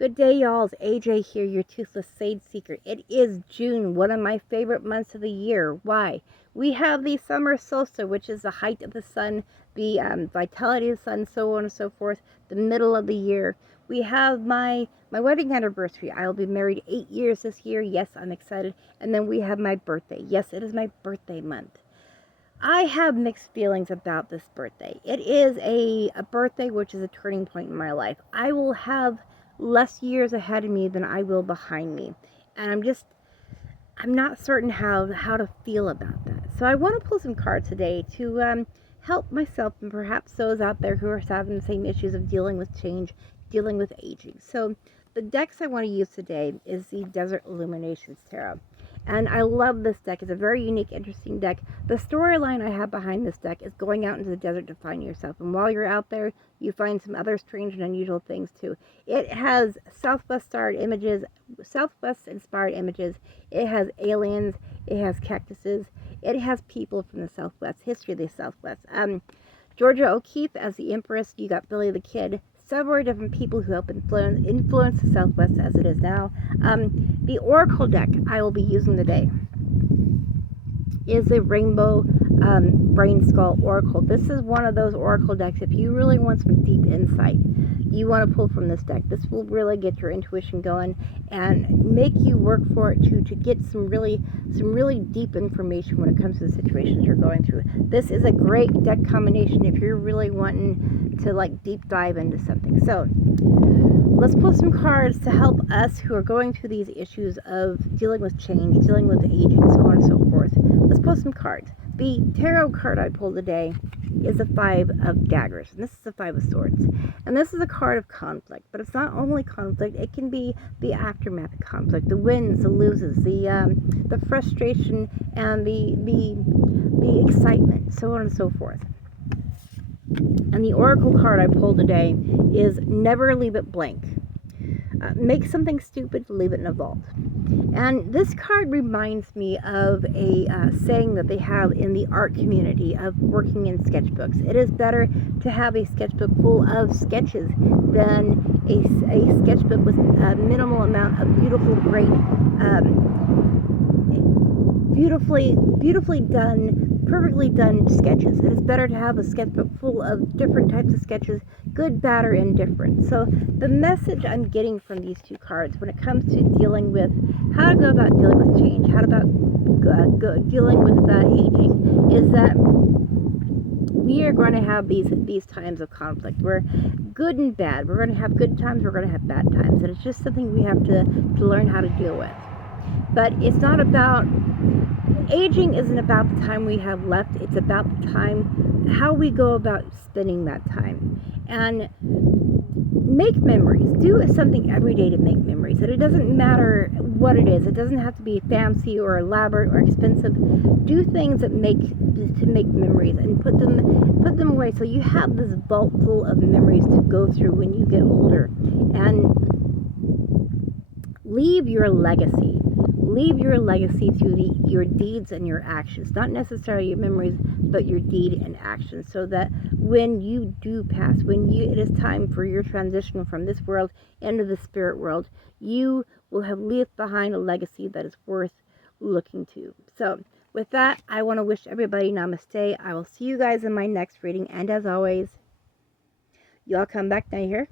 Good day, y'all. It's AJ here, your toothless sage seeker. It is June, one of my favorite months of the year. Why? We have the summer solstice, which is the height of the sun, the vitality of the sun, so on and so forth, the middle of the year. We have my wedding anniversary. I will be married 8 years this year. Yes, I'm excited. And then we have my birthday. Yes, it is my birthday month. I have mixed feelings about this birthday. It is a birthday which is a turning point in my life. I will have less years ahead of me than I will behind me. And I'm not certain how to feel about that. So I want to pull some cards today to help myself and perhaps those out there who are having the same issues of dealing with change, dealing with aging. So the decks I want to use today is the Desert Illuminations Tarot. And I love this deck. It's a very unique, interesting deck. The storyline I have behind this deck is going out into the desert to find yourself. And while you're out there, you find some other strange and unusual things too. It has Southwest-inspired images. It has aliens. It has cactuses. It has people from the Southwest, history of the Southwest. Georgia O'Keeffe as the Empress. You got Billy the Kid. Several different people who help influence the Southwest as it is now. The Oracle deck I will be using today is the Rainbow Brain Skull Oracle. This is one of those Oracle decks. If you really want some deep insight, you want to pull from this deck. This will really get your intuition going and make you work for it to get some really deep information when it comes to the situations you're going through. This is a great deck combination if you're really wanting to like deep dive into something. So let's pull some cards to help us who are going through these issues of dealing with change, dealing with aging, so on and so forth. Let's pull some cards. The tarot card I pulled today is the Five of Daggers, and this is the Five of Swords. And this is a card of conflict, but it's not only conflict, it can be the aftermath of conflict, the wins, the loses, the frustration, and the excitement, so on and so forth. And the Oracle card I pulled today is Never Leave It Blank. Make something stupid, leave it in a vault. And this card reminds me of a saying that they have in the art community of working in sketchbooks. It is better to have a sketchbook full of sketches than a sketchbook with a minimal amount of beautiful, great, beautifully done, perfectly done sketches. It is better to have a sketchbook full of different types of sketches, good, bad, or indifferent. So the message I'm getting from these two cards when it comes to dealing with how to go about dealing with change, how to dealing with aging, is that we are going to have these times of conflict. We're good and bad. We're going to have good times. We're going to have bad times, and it's just something we have to learn how to deal with. But it's not about aging. Isn't about the time we have left. It's about the time, how we go about spending that time, and make memories. Do something every day to make memories. And it doesn't matter what it is. It doesn't have to be fancy or elaborate or expensive. Do things that make memories and put them away so you have this vault full of memories to go through when you get older, and leave your legacy. Leave your legacy through your deeds and your actions. Not necessarily your memories, but your deed and action. So that when you do pass, it is time for your transition from this world into the spirit world, you will have left behind a legacy that is worth looking to. So with that, I want to wish everybody namaste. I will see you guys in my next reading. And as always, y'all come back now here.